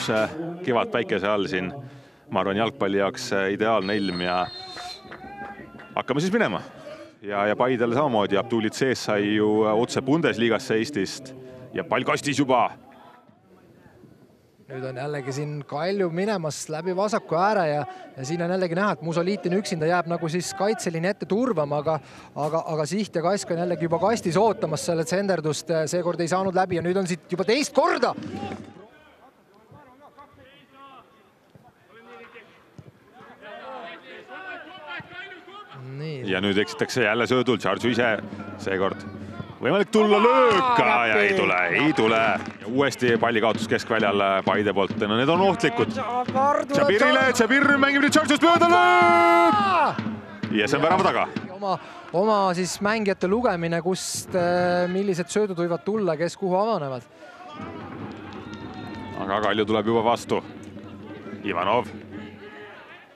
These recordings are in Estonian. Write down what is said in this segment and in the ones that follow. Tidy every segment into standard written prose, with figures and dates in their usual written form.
ilus kevadpäikese all siin. Ma arvan, jalgpalli jaoks ideaalne ilm ja hakkame siis minema. Ja Paidel samamoodi, Abdulit sees sai ju otse Bundesligasse Eestist ja pall kastis juba. Nüüd on jällegi siin Kalju minemas läbi vasaku ääre ja siin on jällegi näha, et Musoliitin üksinda jääb nagu siis kaitseliini ette turvama, aga Siht ja Kask on jällegi juba kastis ootamas selle tsenderdust. Seekord ei saanud läbi ja nüüd on siit juba teist korda. Ja nüüd eksitakse jälle söödul, Tšartsu ise seekord. Võimalik tulla lööka ja ei tule. Ja uuesti pallikaotus keskväljal Paide poolt. No need on ohtlikud. Tšabir mängib nüüd Tšartsust mööda lööb! Ja see on värava taga. Oma siis mängijate lugemine, kust millised söödud võivad tulla, kes kuhu avanevad. Aga Kalju tuleb juba vastu. Ivanov.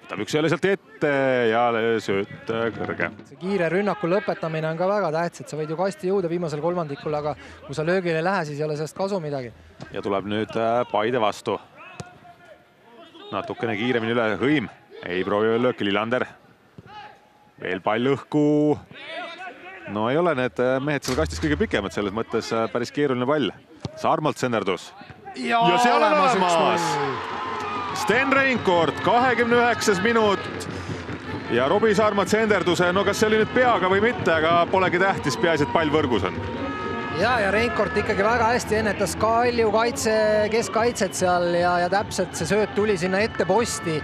Võtab üks jälle sealt ette ja sööt kõrge. See kiire rünnaku lõpetamine on ka väga tähtis, et sa võid ju kasti jõuda viimasel kolmandikul, aga kui sa löögile ei lähe, siis ei ole sellest kasu midagi. Ja tuleb nüüd Paide vastu. Natukene kiiremini üle Hõim. Ei proovi veel lööki Lillander. Veel pall õhku. No ei ole need mehed seal kastis kõige pikemad, selles mõttes päris keeruline pall. Saarmalt tsenderdus. Ja seal on olemas! Sten Reinkord, 29. minut ja Robi Saarma tsenderduse. No kas see oli nüüd peaga või mitte, aga polegi tähtis, peaasi, et pall võrgus on. Ja Reinkord ikkagi väga hästi ennetas Kalju keskkaitset seal ja täpselt see sööt tuli sinna ette posti.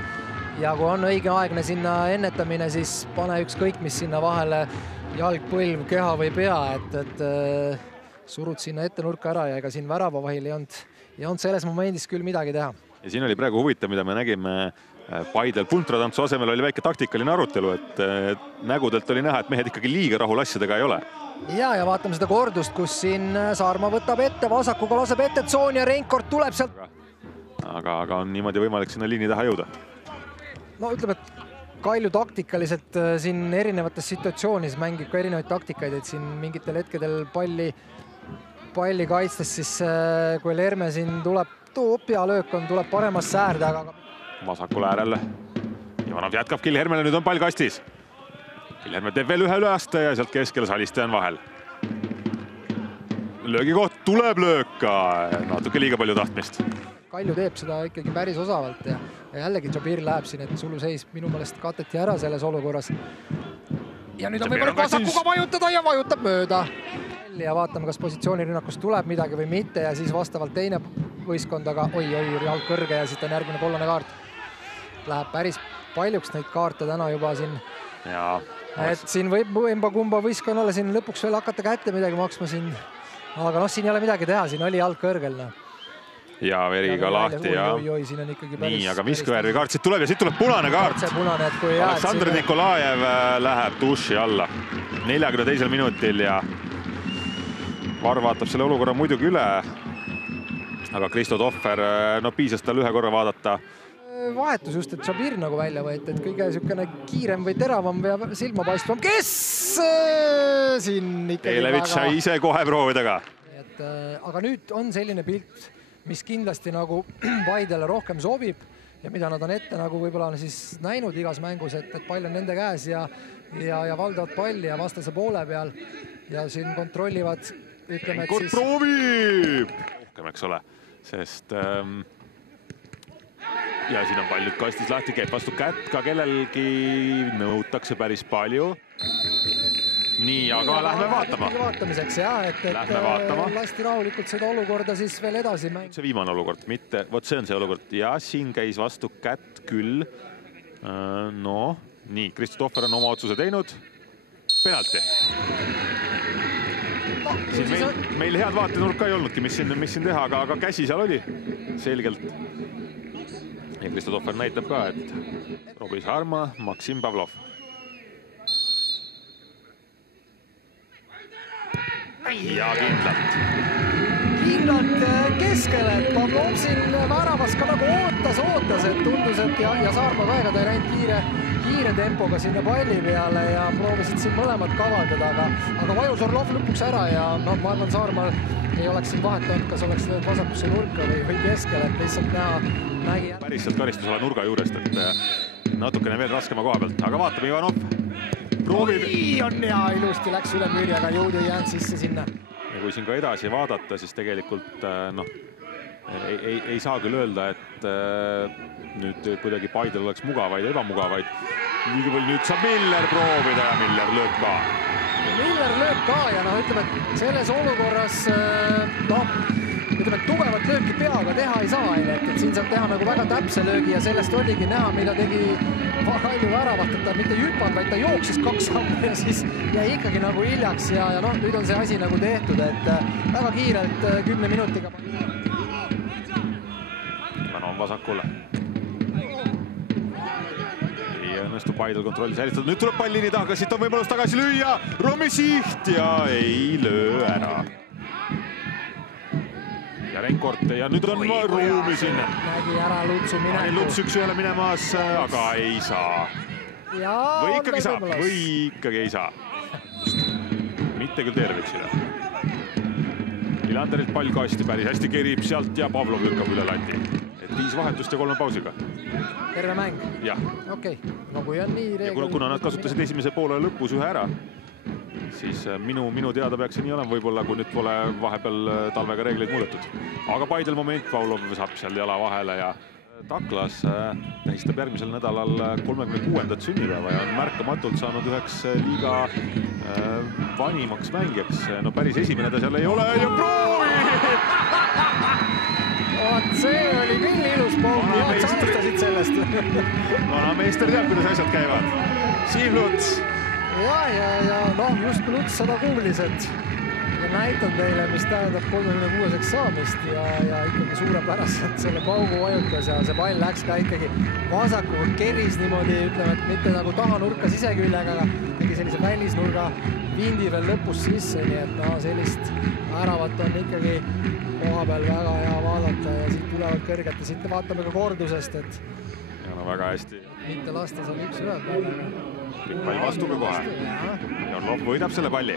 Ja kui on õigeaegne sinna ennetamine, siis pane ükskõik, mis sinna vahele jalg, põlv, keha või pea, et surud sinna ette nurka ära ja ega siin värava vahil ei olnud selles momendis küll midagi teha. Ja siin oli praegu huvitav, mida me nägime Paidel puntratantsu asemel oli väike taktikaline arutelu, et nägudelt oli näha, et mehed ikkagi liiga rahul asjadega ei ole. Ja vaatame seda kordust, kus siin Saarma võtab ette, vasakuga laseb ette tsoon ja Reinkord tuleb sealt. Aga on niimoodi võimalik sinna liini taha jõuda. No ütleme, et Kalju taktikaliselt siin erinevates situatsioonis mängib ka erinevaid taktikaid, et siin mingitel hetkedel palli kaitstes, siis kui Lerme siin tuleb pealöök on, tuleb paremas säärde, aga... Vasakul äärel. Ivanov jätkab Kilhermele, nüüd on pall kastis. Kilherme teeb veel ühe üleaste ja sealt keskel Saliste on vahel. Löögi koht tuleb lööka, natuke liiga palju tahtmist. Kalju teeb seda ikkagi päris osavalt ja jällegi Tšabir läheb siin, et suluseis minu meelest kateti ära selles olukorras. Ja nüüd on võimalik vasakuga vajutada ja vajutab mööda. Ja vaatame, kas positsioonirünnakust tuleb midagi või mitte ja siis vastavalt teine võistkond, aga oi, jalg kõrge ja siit on järgmine kollane kaart. Läheb päris paljuks neid kaarte täna juba siin. Et siin võib kumba võistkonnale siin lõpuks veel hakata kätte midagi maksma siin. Aga siin ei ole midagi teha, siin oli jalg kõrgel. Ja veriga lahti ja... Siin on ikkagi päris... Nii, aga Miskvärvi kaart siit tuleb ja siit tuleb punane kaart. Aleksandr Nikolajev läheb duši alla 42. minutil ja Var vaatab selle olukorra muidugi üle. Aga Kristo Tohver, no piisas tal ühe korra vaadata. Vahetus just, et Tšabir nagu välja võeti, et kõige niisugune kiirem või teravam ja silmapaistvam. Kes siin ikkagi Elevitš sai ise kohe proovida ka. Aga nüüd on selline pilt, mis kindlasti nagu Paidele rohkem sobib ja mida nad on ette nagu võib-olla on siis näinud igas mängus, et pall on nende käes ja valdavad palli ja vastase poole peal ja siin kontrollivad Reinkord proovib! Rohkem, eks ole, sest ja siin on paljud kastis lahti, käib vastu kätt, ka kellelgi nõutakse päris palju. Nii, aga lähme vaatama. Vaatamiseks, jah, et lasti rahulikult seda olukorda siis veel edasi mäng. See viimane olukord, mitte, vot see on see olukord. Ja siin käis vastu kätt küll. No, nii, Kristo Tohver on oma otsuse teinud. Penalti. Meil head vaatenurka ei olnudki, mis siin teha, aga käsi seal oli selgelt. Ja Kristo Tohver näitab ka, et Robi Saarma, Maksim Pavlov. Ja kindlalt keskele, et Pavlov siin väravas ka nagu ootas, et tundus, et ja Saarma ka ega ta ei näinud kiire tempoga sinna palli peale ja proovisid siin mõlemad kavaldada, aga vajus Orlov lõpuks ära ja ma arvan, Saarmal ei oleks siin vahet olnud, kas oleks löönud vasakusse nurka või keskele, et lihtsalt nägi... Päris sealt karistusala nurga juurest, et natukene veel raskema koha pealt, aga vaatame, Ivanov proovib. On hea, ilusti läks üle müüri, aga jõudu ei jäänud sisse sinna. Ja kui siin ka edasi vaadata, siis tegelikult ei saa küll öelda, et nüüd kuidagi Paidel oleks mugavaid ja ebamugavaid. Nüüd saab Miller proovida ja Miller lööb ka. Miller lööb ka ja ütleme, et selles olukorras ütleme, et tugevat lööki peaga teha ei saa, et siin saab teha nagu väga täpse löögi ja sellest oligi näha, mida tegi Kalju väravat, et ta mitte ei hüpanud, vaid ta jooksis 2 sammu ja siis jäi ikkagi nagu hiljaks ja nüüd on see asi nagu tehtud, et väga kiirelt 10 minutiga. Täna on vasakule. Ei õnnestu Paidel kontrolli säilitada. Nüüd tuleb pallini taga, siit on võimalus tagasi lüüa. Romi siht ja ei löö ära. Ja Renkort ja nüüd on ruumi sinna. Nägi ära Lutsu mineku. Luts 1-1 minemas, aga ei saa. Või ikkagi saab, või ikkagi ei saa. Mitte küll Tervitsile. Lilanderilt pall kasti päris hästi kerib sealt ja Pavlov lükkab üle lati. 5 vahetust ja 3 pausiga. Terve mäng? Jah. Okei. No kui on nii reegel... Kuna nad kasutasid esimese poole lõpus ühe ära, siis minu teada peaks see nii olema, võib-olla kui nüüd pole vahepeal talvega reegleid muudetud. Aga Paidel moment, Pavlov saab seal jala vahele ja Taklas tähistab järgmisel nädalal 36. sünnipäeva ja on märkamatult saanud üheks liiga vanimaks mängijaks. No päris esimene ta seal ei ole ja proovi! See oli küll ilus pomm, sa alustasid sellest. Vanameister teab, kuidas asjad käivad. Siim Luts. Ja just kui Luts seda kuulis, et näitan teile, mis tähendab 36-seks saamist ja ikkagi suurepäraselt selle paugu vajutas ja see pall läks ka ikkagi vasakuga keris niimoodi, ütleme, et mitte nagu tahanurka siseküljega, aga tegi sellise välisnurga vindi veel lõpus sisse, nii et sellist väravat on ikkagi koha peal väga hea vaadata ja siit tulevad kõrgelt ja siit vaatame ka kordusest, et väga hästi. Mitte lasta seal 1-1 peale. Pikk pall vastu ka kohe. Ja Lov võidab selle palli.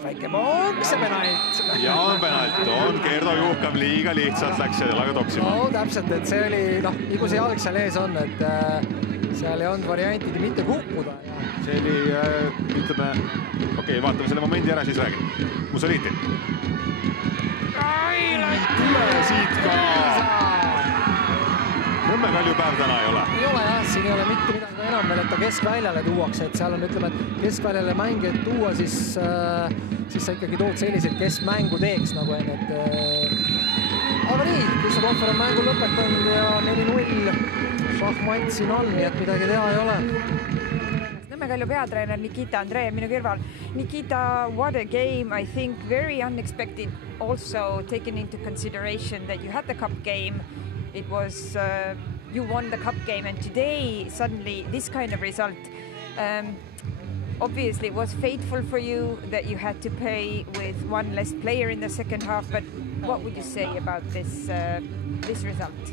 Väike poks ja penalt. Ja on penalt. On Gerdo Juhkam liiga lihtsalt läks jalaga toksima. No täpselt, et see oli, nii kui see jalg seal ees on, et seal ei olnud variantidi mitte kukkuda. See oli, ütleme, okei, vaatame selle momendi ära, siis räägin. Musoliiti. Tule siit ka! Nõmme Kalju päev täna ei ole. Ei ole jah, siin ei ole mitte midagi enam veel, et ta keskväljale tuuakse, et seal on, ütleme, et keskväljale mängijaid tuua, siis sa ikkagi tood selliseid, kes mängu teeks nagu enne, et aga nii, Kristjan Ohver on mängu lõpetanud ja 4-0 šahmat siin on, nii et midagi teha ei ole. Nõmme Kalju peatreener Nikita Andreev minu kõrval. Nikita, what a game, I think very unexpected, also taken into consideration that you had the cup game. It was, you won the cup game and today suddenly this kind of result. Obviously it was fateful for you that you had to play with one less player in the second half, but what would you say about this result?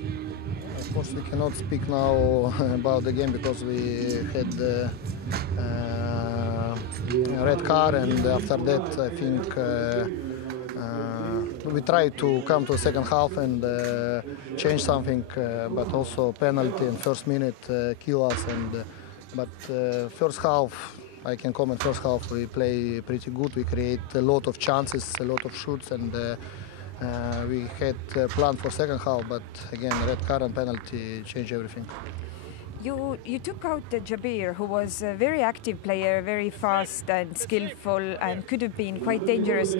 Of course we cannot speak now about the game because we had a red card and after that I think we tried to come to the second half and change something, but also penalty in first minute kill us. But first half, I can comment first half, we play pretty good. We create a lot of chances, a lot of shoots, and we had a plan for second half, but again, red card and penalty changed everything. You took out Jabir, who was a very active player, very fast and skillful, and could have been quite dangerous.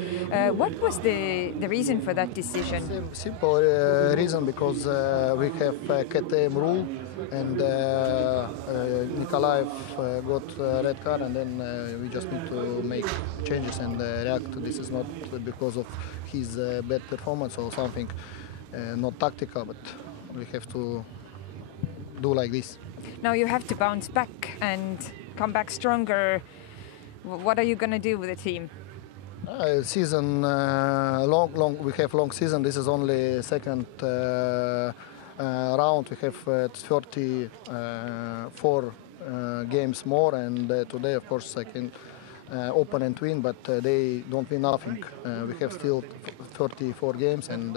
What was the reason for that decision? Simple reason, because we have KTM rule, and Nikolaev got red card, and then we just need to make changes and react to this. Is not because of his bad performance or something, not tactical, but we have to do like this. Now you have to bounce back and come back stronger. What are you going to do with the team? Season long. We have long season. This is only second round. We have 34 games more, and today, of course, I can opponent win, but they don't win nothing. We have still 34 games, and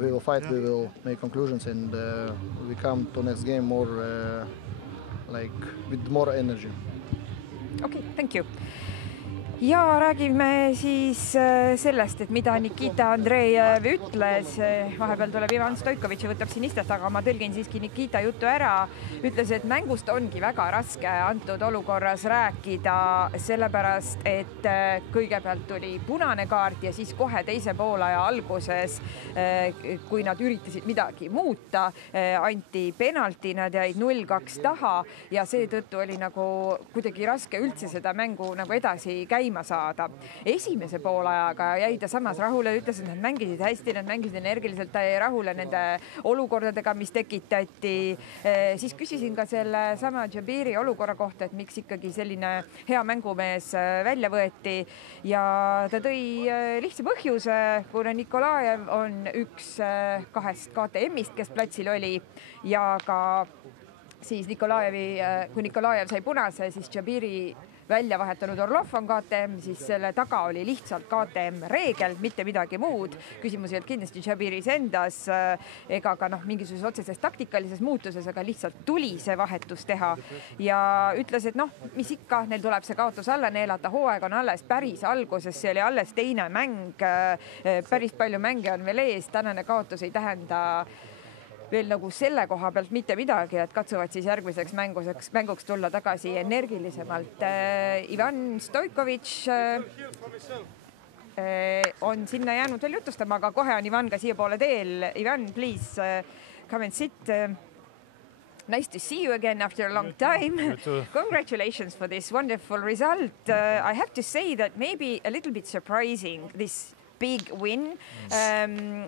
we will fight. We will make conclusions, and we come to next game more with more energy. Okay, thank you. Ja räägime siis sellest, et mida Nikita Andreev ütles. Vahepeal tuleb Ivan Stoikovitš ja võtab siin istet, aga ma tõlgin siiski Nikita juttu ära. Ütles, et mängust ongi väga raske antud olukorras rääkida, sellepärast, et kõigepealt tuli punane kaart ja siis kohe teise poolaja alguses, kui nad üritasid midagi muuta, anti penalti, nad jäid 0-2 taha ja seetõttu oli nagu kuidagi raske üldse seda mängu nagu edasi käima saada. Esimese poolajaga jäi ta samas rahule, ütles, et nad mängisid hästi, nad mängisid energiliselt, ta jäi rahule nende olukordadega, mis tekitati. Siis küsisin ka selle sama Jabiri olukorra kohta, et miks ikkagi selline hea mängumees välja võeti ja ta tõi lihtsa põhjuse, kuna Nikolajev on üks kahest KTM-ist, kes platsil oli ja ka siis kui Nikolajev sai punase, siis Jabiri välja vahetanud Orlov on KTM, siis selle taga oli lihtsalt KTM reegel, mitte midagi muud. Küsimus ei olnud kindlasti Jabiris endas ega ka mingisuguses otseses taktikalises muutuses, aga lihtsalt tuli see vahetus teha ja ütles, et mis ikka, neil tuleb see kaotus alla neelata, hooaeg on alles päris alguses, see oli alles teine mäng, päris palju mänge on veel ees, tänane kaotus ei tähenda veel nagu selle koha pealt mitte midagi, et katsuvad siis järgmiseks mänguks tulla tagasi energilisemalt. Ivan Stoikovitš on sinna jäänud veel jutustama, aga kohe on Ivan ka siia poole teel. Ivan, please come and sit. Nice to see you again after a long time. Congratulations for this wonderful result. I have to say that maybe a little bit surprising, this big win,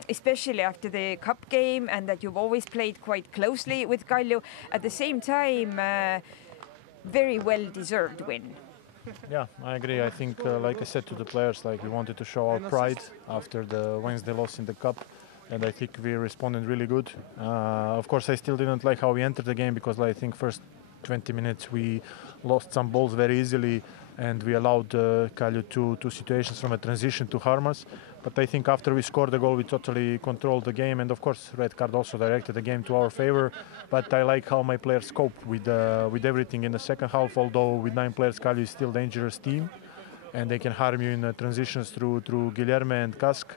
especially after the cup game, and that you've always played quite closely with Kalju. At the same time, very well-deserved win. Yeah, I agree. I think, like I said to the players, we wanted to show our pride after the Wednesday loss in the cup, and I think we responded really good. Of course, I still didn't like how we entered the game because I think first 20 minutes we lost some balls very easily, and we allowed Kalju two situations from a transition to harm us. But I think after we scored the goal, we totally controlled the game, and of course, red card also directed the game to our favor. But I like how my players cope with everything in the second half. Although with 9 players, Kalju is still a dangerous team, and they can harm you in transitions through Guilherme and Kask,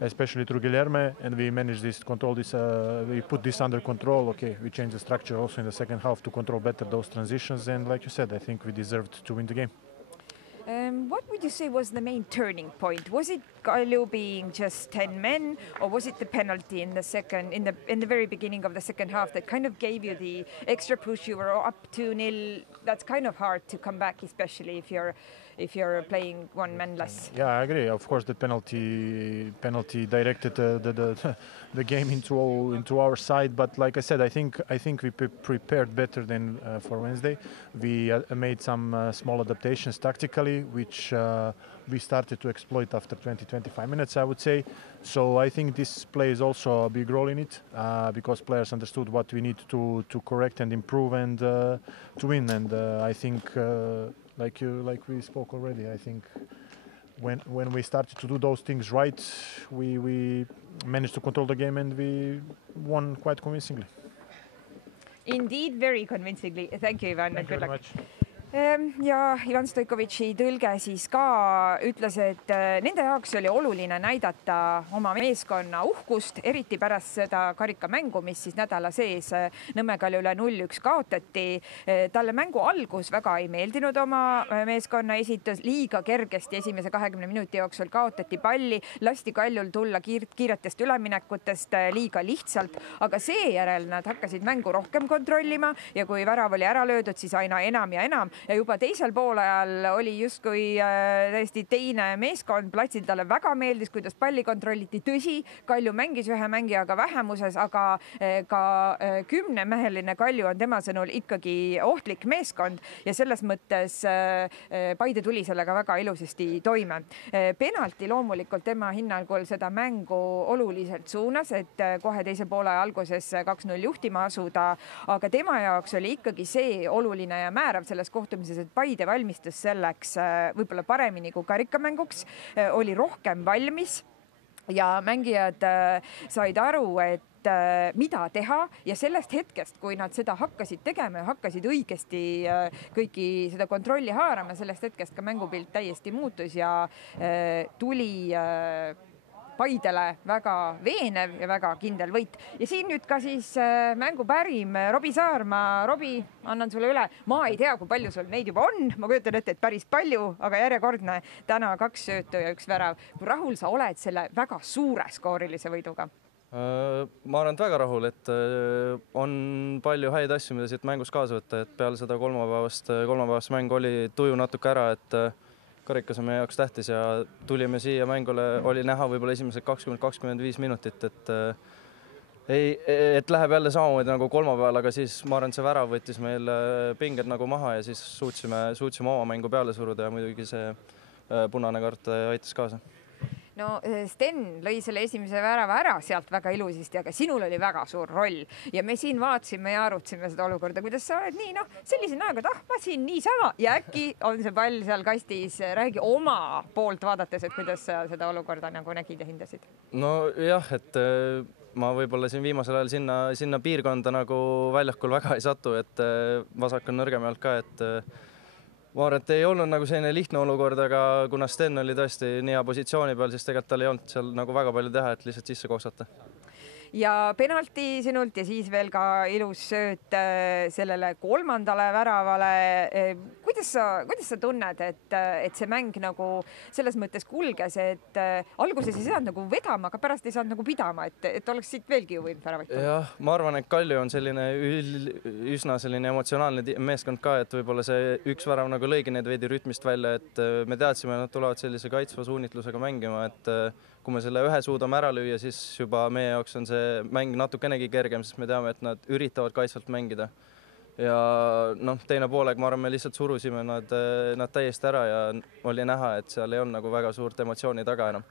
especially through Guilherme. And we managed this, control this. We put this under control. Okay, we changed the structure also in the second half to control better those transitions. And like you said, I think we deserved to win the game. What would you say was the main turning point? Was it Kalju being just 10 men, or was it the penalty in the very beginning of the second half that kind of gave you the extra push? You were up 2-0. That's kind of hard to come back, especially if you're playing one man less. Yeah, I agree. Of course, the penalty directed the game into our side. But like I said, I think we prepared better than for Wednesday. We made some small adaptations tactically, which we started to exploit after 20-25 minutes, I would say. So I think this plays also a big role in it because players understood what we need to correct and improve and to win. And I think, like we spoke already, I think when we started to do those things right, we managed to control the game and we won quite convincingly. Indeed, very convincingly. Thank you, Ivan. Thank you very much. Ja Ivan Stoikovitši tõlge siis ka ütles, et nende jaoks oli oluline näidata oma meeskonna uhkust, eriti pärast seda karikamängu, mis siis nädala sees Nõmme Kaljule 0-1 kaotati. Talle mängu algus väga ei meeldinud oma meeskonna esitus, liiga kergesti esimese 20 minuti jooksul kaotati palli, lasti Kaljul tulla kiiretest üleminekutest liiga lihtsalt, aga seejärel nad hakkasid mängu rohkem kontrollima ja kui värav oli ära löödud, siis aina enam ja enam. Ja juba teisel poolajal oli justkui täiesti teine meeskond platsil, talle väga meeldis, kuidas palli kontrolliti. Tõsi, Kalju mängis ühe mängijaga vähemuses, aga ka 10-meheline Kalju on tema sõnul ikkagi ohtlik meeskond ja selles mõttes Paide tuli sellega väga ilusasti toime. Penalti loomulikult tema hinnangul seda mängu oluliselt suunas, et kohe teise poolaja alguses 2-0 juhtima asuda, aga tema jaoks oli ikkagi see oluline ja määrav selles kohtumises, kohtumises, et Paide valmistus selleks võib-olla paremini kui karikamänguks, oli rohkem valmis ja mängijad said aru, et mida teha ja sellest hetkest, kui nad seda hakkasid tegema ja hakkasid õigesti kõiki seda kontrolli haarama, sellest hetkest ka mängupilt täiesti muutus ja tuli Paidele väga veenev ja väga kindel võit. Ja siin nüüd ka siis mängu pärim Robbie Saarma. Robbie, annan sulle üle. Ma ei tea, kui palju sul neid juba on. Ma kujutan ette, et päris palju, aga järjekordne täna 2 söötu ja 1 värav. Kui rahul sa oled selle väga suure skoorilise võiduga? Ma arvan, et väga rahul, et on palju häid asju, mida siit mängus kaasa võtta, et peale seda kolmapäevast mängu oli tuju natuke ära, et karikas on meie jaoks tähtis ja tulime siia mängule, oli näha võib-olla esimesed 20-25 minutit, et läheb jälle samamoodi nagu kolmapäeval, aga siis ma arvan, et see värav võttis meil pinged nagu maha ja siis suutsime oma mängu peale suruda ja muidugi see punane kaart aitas kaasa. No Sten lõi selle esimese värava ära sealt väga ilusasti, aga sinul oli väga suur roll ja me siin vaatasime ja arutasime seda olukorda, kuidas sa oled nii, sellise näoga, et ma siin niisama ja äkki on see pall seal kastis. Räägi oma poolt vaadates, et kuidas sa seda olukorda nagu nägid ja hindasid? No jah, et ma võib-olla siin viimasel ajal sinna piirkonda nagu väljakul väga ei satu, et vasak on nõrgem alt ka, et ma arvan, et ei olnud nagu selline lihtne olukord, aga kuna Sten oli tõesti nii hea positsiooni peal, siis tegelikult tal ei olnud seal nagu väga palju teha, et lihtsalt sisse koksata. Ja penalti sinult ja siis veel ka ilus sööt sellele 3. väravale. Kuidas sa tunned, et see mäng nagu selles mõttes kulges, et alguses ei saanud nagu vedama, aga pärast ei saanud nagu pidama, et oleks siit veelgi ju võinud väravat? Jah, ma arvan, et Kalju on selline üsna selline emotsionaalne meeskond ka, et võib-olla see 1 värav nagu lõigi need veidi rütmist välja, et me teadsime, et nad tulevad sellise kaitsva suunitlusega mängima, et kui me selle 1 suudame ära lüüa, siis juba meie jaoks on see mäng natukenegi kergem, sest me teame, et nad üritavad kaitsvalt mängida. Ja teine poolega, ma arvan, me lihtsalt surusime nad täiesti ära ja oli näha, et seal ei olnud nagu väga suurt emotsiooni taga enam.